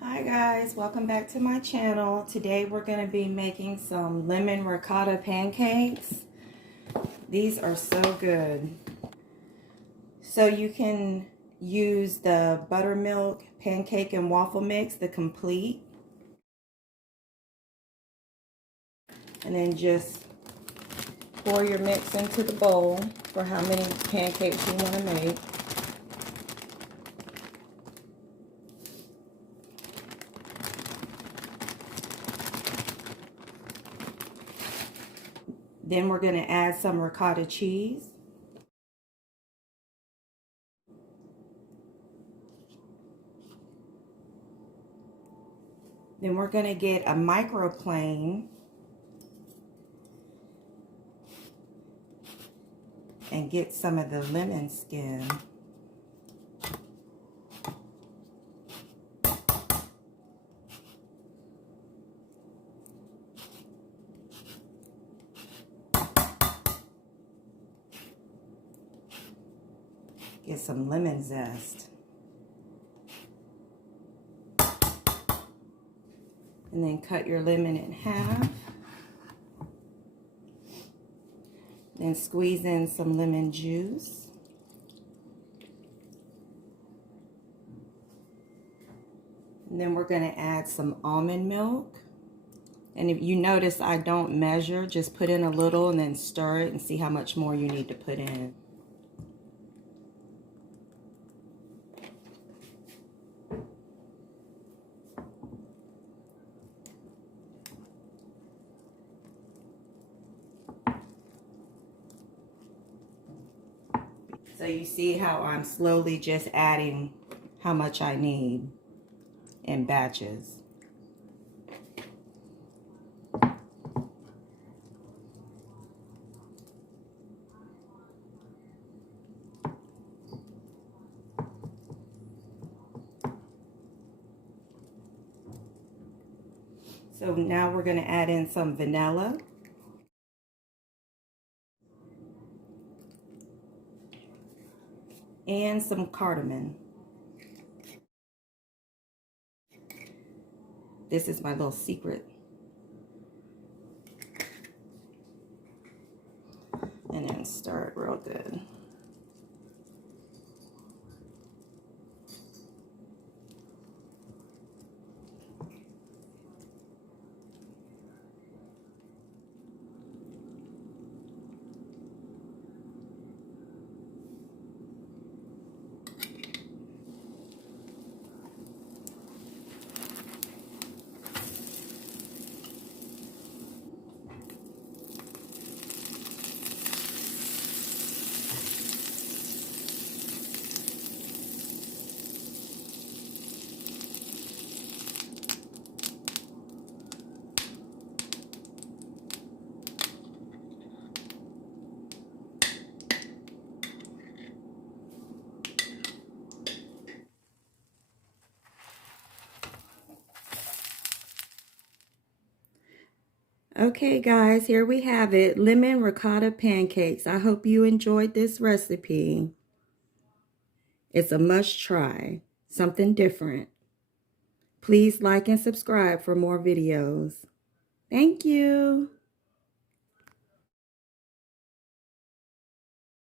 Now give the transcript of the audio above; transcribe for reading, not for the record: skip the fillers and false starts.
Hi guys, welcome back to my channel. Today we're going to be making some lemon ricotta pancakes. These are so good. So you can use the buttermilk pancake and waffle mix, the complete. And then just pour your mix into the bowl for how many pancakes you want to make. Then we're going to add some ricotta cheese. Then we're going to get a microplane and get some of the lemon skin. Get some lemon zest. And then cut your lemon in half. Then squeeze in some lemon juice. And then we're going to add some almond milk. And if you notice, I don't measure, just put in a little and then stir it and see how much more you need to put in. So you see how I'm slowly just adding how much I need in batches. So now we're going to add in some vanilla. And some cardamom. This is my little secret. And then stir it real good. Okay guys, here we have it, lemon ricotta pancakes. I hope you enjoyed this recipe. It's a must try, something different. Please like and subscribe for more videos. Thank you.